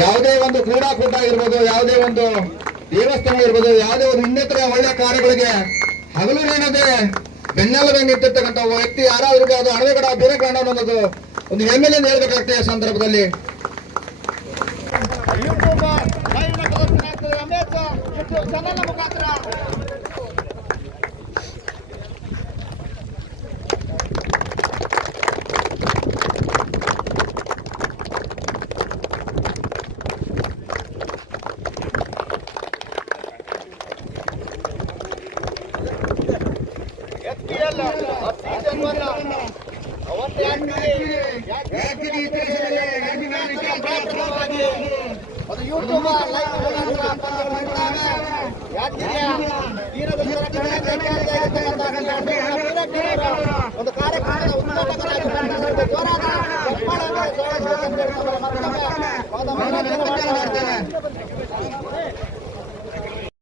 ಯಾವುದೇ ಒಂದು ಕ್ರೀಡಾಕೂಟ ಇರ್ಬೋದು, ಯಾವುದೇ ಒಂದು ದೇವಸ್ಥಾನ ಇರ್ಬೋದು, ಯಾವುದೇ ಒಂದು ಇನ್ನಿತರ ಒಳ್ಳೆಯ ಕಾರ್ಯಗಳಿಗೆ ಹಗಲು ಏನದೆ ಬೆನ್ನೆಲುಬೆ ನಿಂತಿರ್ತಕ್ಕಂಥ ವ್ಯಕ್ತಿ ಯಾರಾದ್ರೂ ಅದು ಅಣವೆಗಡ ಬೀರಗೌಡ ಅನ್ನೋದು ಒಂದು ಹೆಮ್ಮೆಲಿಂದ ಹೇಳ್ಬೇಕಾಗ್ತದೆ ಈ ಸಂದರ್ಭದಲ್ಲಿ. ಒಂದು ಕಾರ್ಯಕ್ರಮದ ಉದ್ಘಾಟಕರಾಗಿ